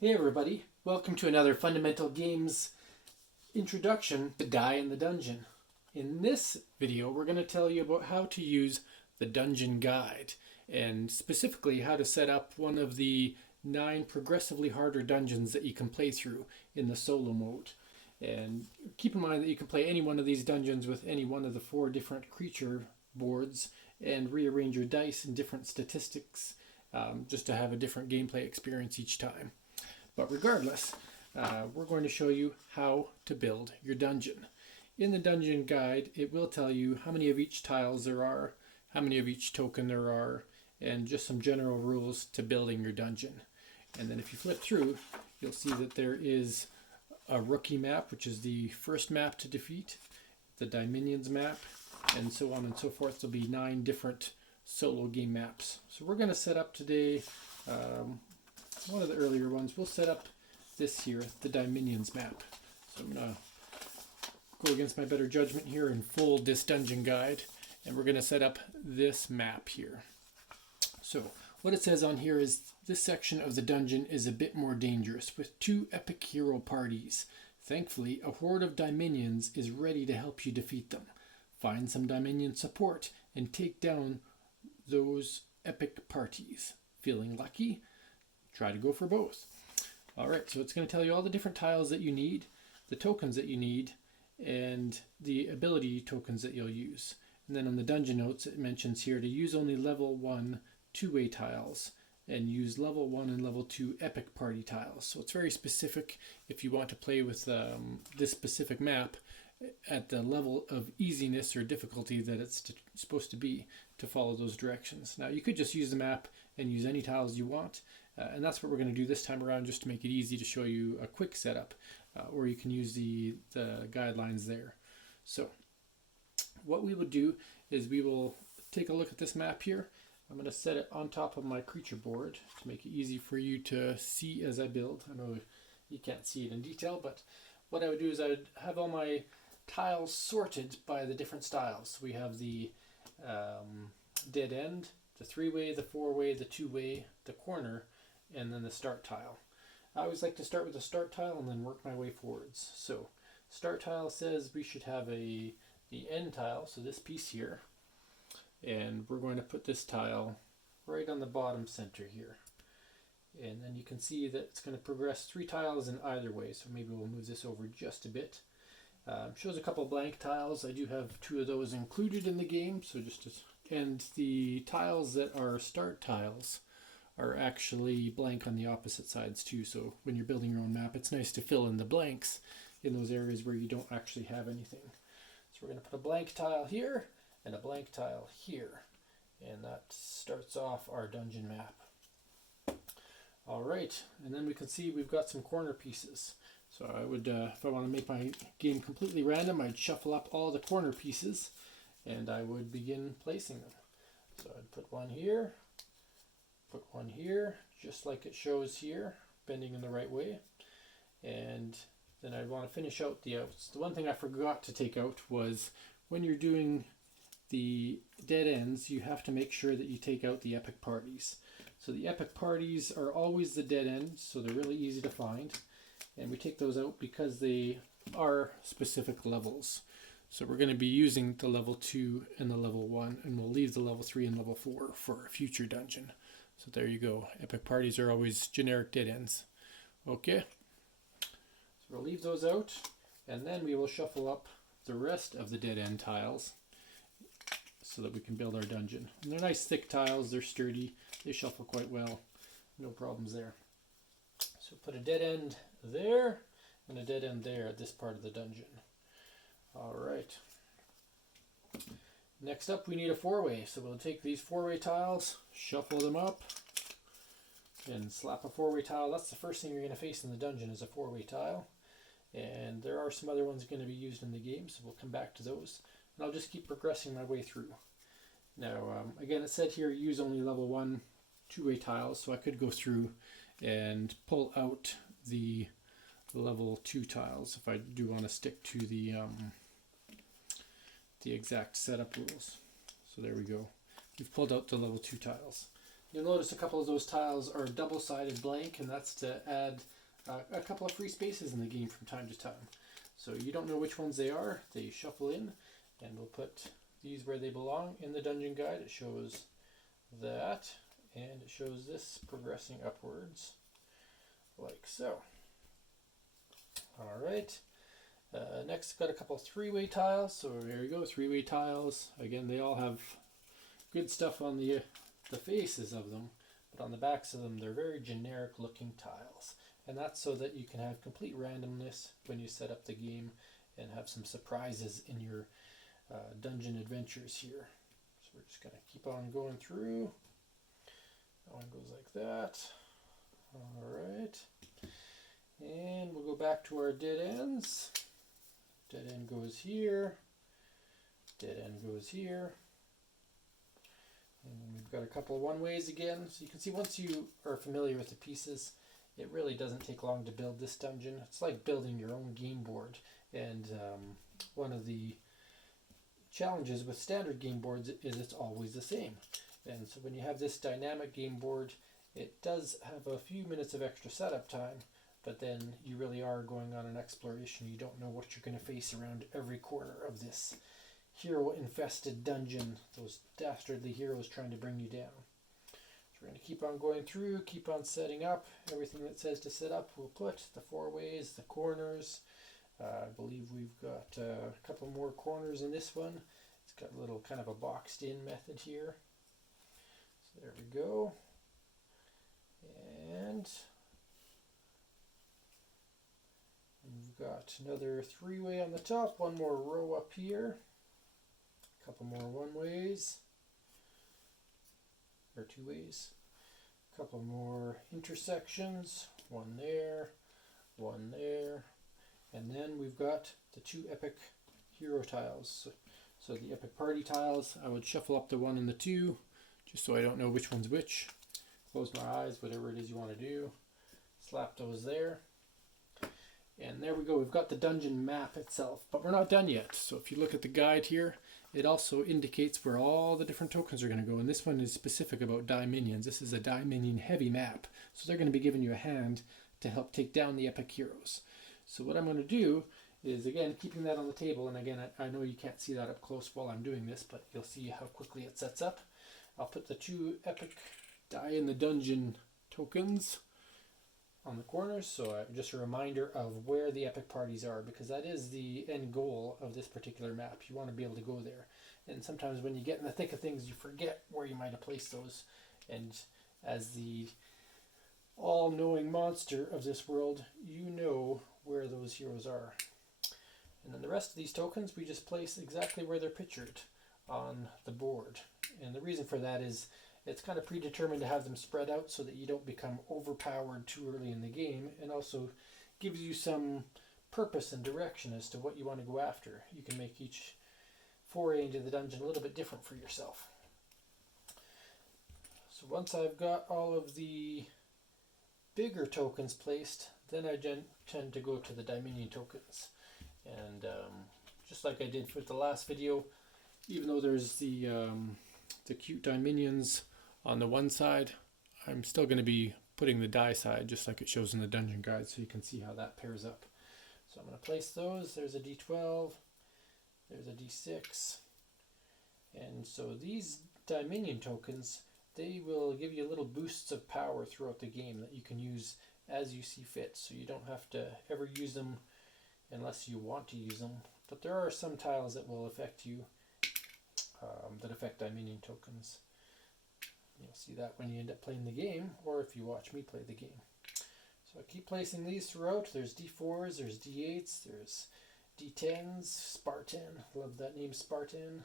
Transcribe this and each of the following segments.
Hey everybody, welcome to another Fundamental Games introduction to Die in the Dungeon. In this video, we're going to tell you about how to use the Dungeon Guide, and specifically how to set up one of the 9 progressively harder dungeons that you can play through in the solo mode. And keep in mind that you can play any one of these dungeons with any one of the 4 different creature boards and rearrange your dice in different statistics just to have a different gameplay experience each time. But regardless, we're going to show you how to build your dungeon. In the dungeon guide, it will tell you how many of each tiles there are, how many of each token there are, and just some general rules to building your dungeon. And then if you flip through, you'll see that there is a rookie map, which is the first map to defeat, the Dominions map, and so on and so forth. There'll be 9 different solo game maps. So we're going to set up today one of the earlier ones. We'll set up this here, the Dominions map. So I'm going to go against my better judgment here and fold this dungeon guide, and we're going to set up this map here. So what it says on here is this section of the dungeon is a bit more dangerous with 2 epic hero parties. Thankfully, a horde of Dominions is ready to help you defeat them. Find some Dominion support and take down those epic parties. Feeling lucky? Try to go for both. Alright, so it's going to tell you all the different tiles that you need, the tokens that you need, and the ability tokens that you'll use. And then on the dungeon notes, it mentions here to use only level 1 two-way tiles and use level 1 and level 2 epic party tiles. So it's very specific if you want to play with this specific map at the level of easiness or difficulty that it's supposed to be to follow those directions. Now you could just use the map and use any tiles you want, and that's what we're going to do this time around, just to make it easy to show you a quick setup, or you can use the guidelines there. So what we would do is we will take a look at this map here. I'm going to set it on top of my creature board to make it easy for you to see as I build. I know you can't see it in detail, but what I would do is I would have all my tiles sorted by the different styles. We have the dead end, the 3-way, the 4-way, the 2-way, the corner, and then the start tile. I always like to start with the start tile and then work my way forwards. So start tile says we should have the end tile, so this piece here, and we're going to put this tile right on the bottom center here. And then you can see that it's going to progress 3 tiles in either way, so maybe we'll move this over just a bit. Shows a couple blank tiles. I do have 2 of those included in the game, so and the tiles that are start tiles are actually blank on the opposite sides too, so when you're building your own map, it's nice to fill in the blanks in those areas where you don't actually have anything. So we're going to put a blank tile here and a blank tile here, and that starts off our dungeon map. Alright, and then we can see we've got some corner pieces. So I would, if I want to make my game completely random, I'd shuffle up all the corner pieces and I would begin placing them. So I'd put one here, put one here, just like it shows here, bending in the right way. And then I'd want to finish out the outs. The one thing I forgot to take out was when you're doing the dead ends, you have to make sure that you take out the epic parties. So the epic parties are always the dead ends, so they're really easy to find. And we take those out because they are specific levels. So we're going to be using the level 2 and the level 1, and we'll leave the level 3 and level 4 for a future dungeon. So there you go. Epic parties are always generic dead ends. Okay. So we'll leave those out, and then we will shuffle up the rest of the dead end tiles so that we can build our dungeon. And they're nice thick tiles, they're sturdy, they shuffle quite well. No problems there. So put a dead end there and a dead end there at this part of the dungeon. Alright. Next up we need a 4-way. So we'll take these 4-way tiles, shuffle them up, and slap a 4-way tile. That's the first thing you're going to face in the dungeon is a 4-way tile. And there are some other ones going to be used in the game, so we'll come back to those. And I'll just keep progressing my way through. Now, again, it said here use only level 1 2-way tiles, so I could go through and pull out the level 2 tiles if I do want to stick to the exact setup rules. So there we go. We've pulled out the level 2 tiles. You'll notice a couple of those tiles are double-sided blank, and that's to add a couple of free spaces in the game from time to time. So you don't know which ones they are, they shuffle in, and we'll put these where they belong in the dungeon guide. It shows that, and it shows this progressing upwards, like so. Alright, next got a couple three-way tiles, so there you go, three-way tiles. Again, they all have good stuff on the faces of them, but on the backs of them they're very generic looking tiles, and that's so that you can have complete randomness when you set up the game and have some surprises in your dungeon adventures here. So we're just going to keep on going through. That one goes like that. Alright, and we'll go back to our dead ends. Dead end goes here, dead end goes here. And we've got a couple of one-ways again. So you can see once you are familiar with the pieces, it really doesn't take long to build this dungeon. It's like building your own game board. And one of the challenges with standard game boards is it's always the same. And so when you have this dynamic game board, it does have a few minutes of extra setup time, but then you really are going on an exploration. You don't know what you're going to face around every corner of this hero-infested dungeon, those dastardly heroes trying to bring you down. So we're going to keep on going through, keep on setting up. Everything that says to set up, we'll put the four ways, the corners. I believe we've got a couple more corners in this one. It's got a little kind of a boxed-in method here. So there we go. And we've got another three-way on the top, one more row up here. Couple more one ways, or two ways, a couple more intersections, one there, and then we've got the two epic hero tiles. So the epic party tiles, I would shuffle up the one and the two, just so I don't know which one's which. Close my eyes, whatever it is you want to do, slap those there. And there we go, we've got the dungeon map itself, but we're not done yet. So if you look at the guide here, it also indicates where all the different tokens are going to go. And this one is specific about die minions. This is a die minion heavy map. So they're going to be giving you a hand to help take down the epic heroes. So what I'm going to do is, again, keeping that on the table. And again, I know you can't see that up close while I'm doing this, but you'll see how quickly it sets up. I'll put the two epic die in the dungeon tokens on the corners, so just a reminder of where the epic parties are, because that is the end goal of this particular map. You want to be able to go there, and sometimes when you get in the thick of things you forget where you might have placed those, and as the all-knowing monster of this world, you know where those heroes are. And then the rest of these tokens we just place exactly where they're pictured on the board, and the reason for that is it's kind of predetermined to have them spread out so that you don't become overpowered too early in the game, and also gives you some purpose and direction as to what you want to go after. You can make each foray into the dungeon a little bit different for yourself. So once I've got all of the bigger tokens placed, then I tend to go to the Dominion tokens. And just like I did with the last video, even though there's the cute Dominions on the one side, I'm still going to be putting the die side just like it shows in the dungeon guide, so you can see how that pairs up. So I'm going to place those. There's a D12, there's a D6, and so these Dominion tokens, they will give you little boosts of power throughout the game that you can use as you see fit, so you don't have to ever use them unless you want to use them. But there are some tiles that will affect you, that affect Dominion tokens. You'll see that when you end up playing the game, or if you watch me play the game. So I keep placing these throughout. There's D4s, there's D8s, there's D10s, Spartan. Love that name, Spartan.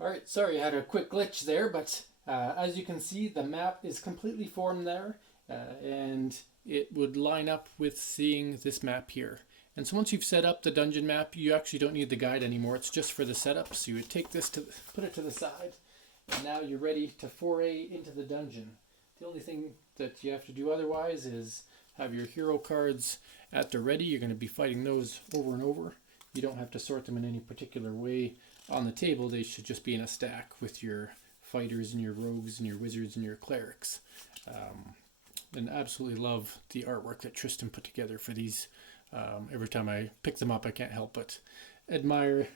Alright, sorry I had a quick glitch there, but as you can see, the map is completely formed there, and it would line up with seeing this map here. And so once you've set up the dungeon map, you actually don't need the guide anymore. It's just for the setup. So you would take this, put it to the side, and now you're ready to foray into the dungeon. The only thing that you have to do otherwise is have your hero cards at the ready. You're going to be fighting those over and over. You don't have to sort them in any particular way on the table. They should just be in a stack with your fighters and your rogues and your wizards and your clerics. And absolutely love the artwork that Tristan put together for these. Every time I pick them up, I can't help but admire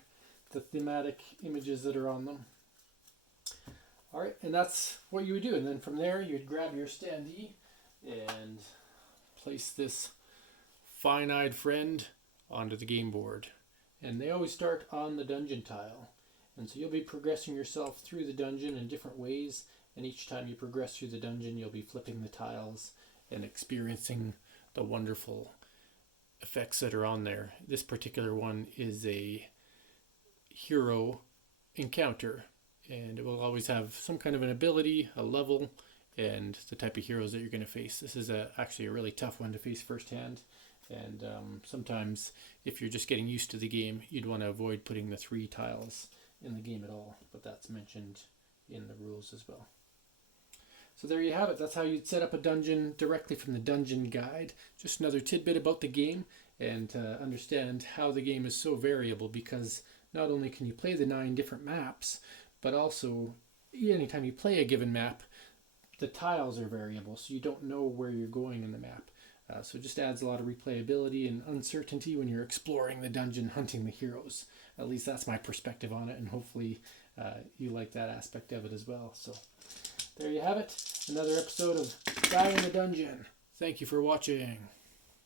the thematic images that are on them. All right, and that's what you would do. And then from there, you'd grab your standee and place this fine-eyed friend onto the game board. And they always start on the dungeon tile. And so you'll be progressing yourself through the dungeon in different ways. And each time you progress through the dungeon, you'll be flipping the tiles and experiencing the wonderful effects that are on there. This particular one is a hero encounter, and it will always have some kind of an ability, a level, and the type of heroes that you're going to face. This is actually a really tough one to face firsthand, and sometimes if you're just getting used to the game, you'd want to avoid putting the 3 tiles in the game at all, but that's mentioned in the rules as well. So there you have it. That's how you'd set up a dungeon directly from the dungeon guide. Just another tidbit about the game, and to understand how the game is so variable, because not only can you play the 9 different maps, but also anytime you play a given map, the tiles are variable, so you don't know where you're going in the map. So it just adds a lot of replayability and uncertainty when you're exploring the dungeon, hunting the heroes. At least that's my perspective on it, and hopefully you like that aspect of it as well. So there you have it, another episode of Guy in the Dungeon. Thank you for watching.